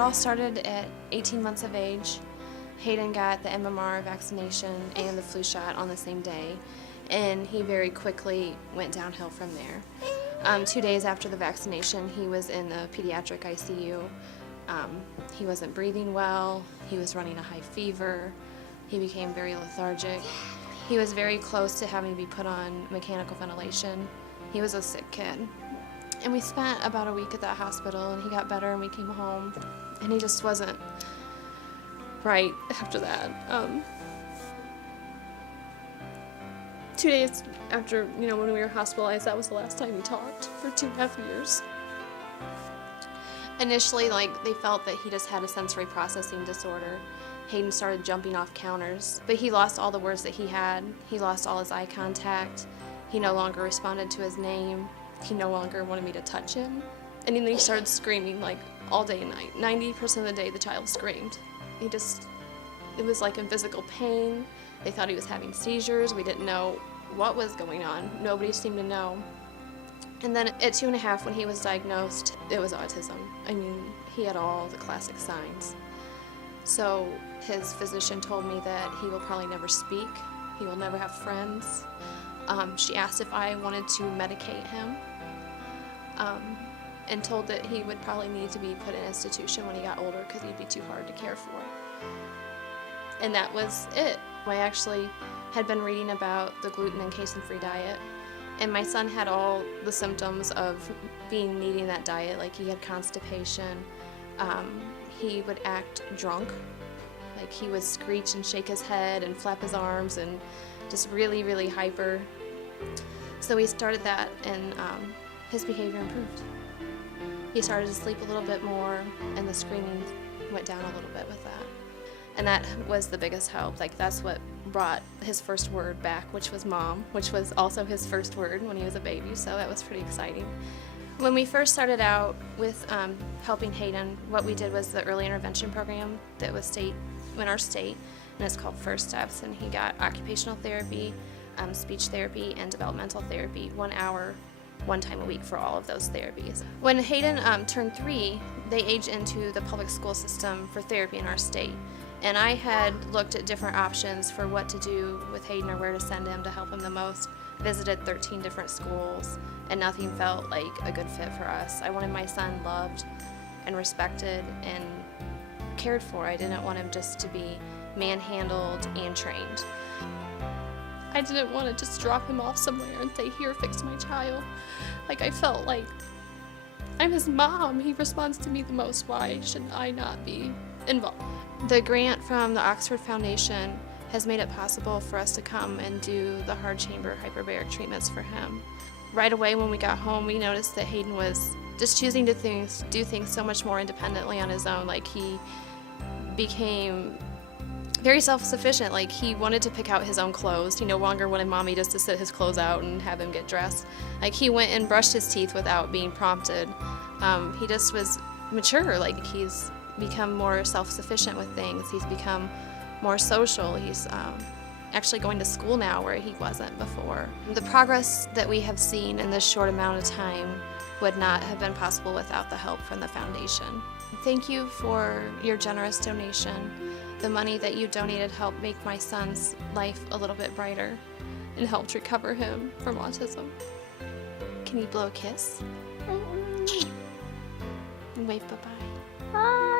all started at 18 months of age. Hayden got the MMR vaccination and the flu shot on the same day, and he very quickly went downhill from there. 2 days after the vaccination, he was in the pediatric ICU. He wasn't breathing well, he was running a high fever, he became very lethargic. He was very close to having to be put on mechanical ventilation. He was a sick kid. And we spent about a week at that hospital, and he got better and we came home, and he just wasn't right after that. 2 days after, when we were hospitalized, that was the last time we talked for 2.5 years. Initially, they felt that he just had a sensory processing disorder. Hayden started jumping off counters, but he lost all the words that he had. He lost all his eye contact. He no longer responded to his name. He no longer wanted me to touch him. And then he started screaming all day and night. 90% of the day, the child screamed. It was in physical pain. They thought he was having seizures. We didn't know what was going on. Nobody seemed to know. And then at 2.5, when he was diagnosed, it was autism. He had all the classic signs. So his physician told me that he will probably never speak. He will never have friends. She asked if I wanted to medicate him, and told that he would probably need to be put in an institution when he got older because he'd be too hard to care for. And that was it. I actually had been reading about the gluten and casein-free diet, and my son had all the symptoms of needing that diet. He had constipation. He would act drunk. He would screech and shake his head and flap his arms and just really, really hyper. So we started that, and his behavior improved. He started to sleep a little bit more, and the screaming went down a little bit with that. And that was the biggest help. That's what brought his first word back, which was mom, which was also his first word when he was a baby, so that was pretty exciting. When we first started out with helping Hayden, what we did was the early intervention program that was in our state, and it's called First Steps, and he got occupational therapy, speech therapy, and developmental therapy, 1 hour, 1 time a week for all of those therapies. When Hayden turned 3, they aged into the public school system for therapy in our state, and I had looked at different options for what to do with Hayden or where to send him to help him the most. Visited 13 different schools, and nothing felt like a good fit for us. I wanted my son loved and respected and cared for. I didn't want him just to be manhandled and trained. I didn't want to just drop him off somewhere and say, "Here, fix my child." I felt like I'm his mom. He responds to me the most. Why should I not be involved? The grant from the Oxford Foundation has made it possible for us to come and do the hard chamber hyperbaric treatments for him. Right away when we got home, we noticed that Hayden was just choosing to do things so much more independently on his own. He became very self-sufficient. He wanted to pick out his own clothes. He no longer wanted mommy just to sit his clothes out and have him get dressed. He went and brushed his teeth without being prompted. He just was mature. He's become more self-sufficient with things. He's become more social. He's actually going to school now where he wasn't before. The progress that we have seen in this short amount of time would not have been possible without the help from the foundation. Thank you for your generous donation. The money that you donated helped make my son's life a little bit brighter and helped recover him from autism. Can you blow a kiss? And wave bye-bye. Bye.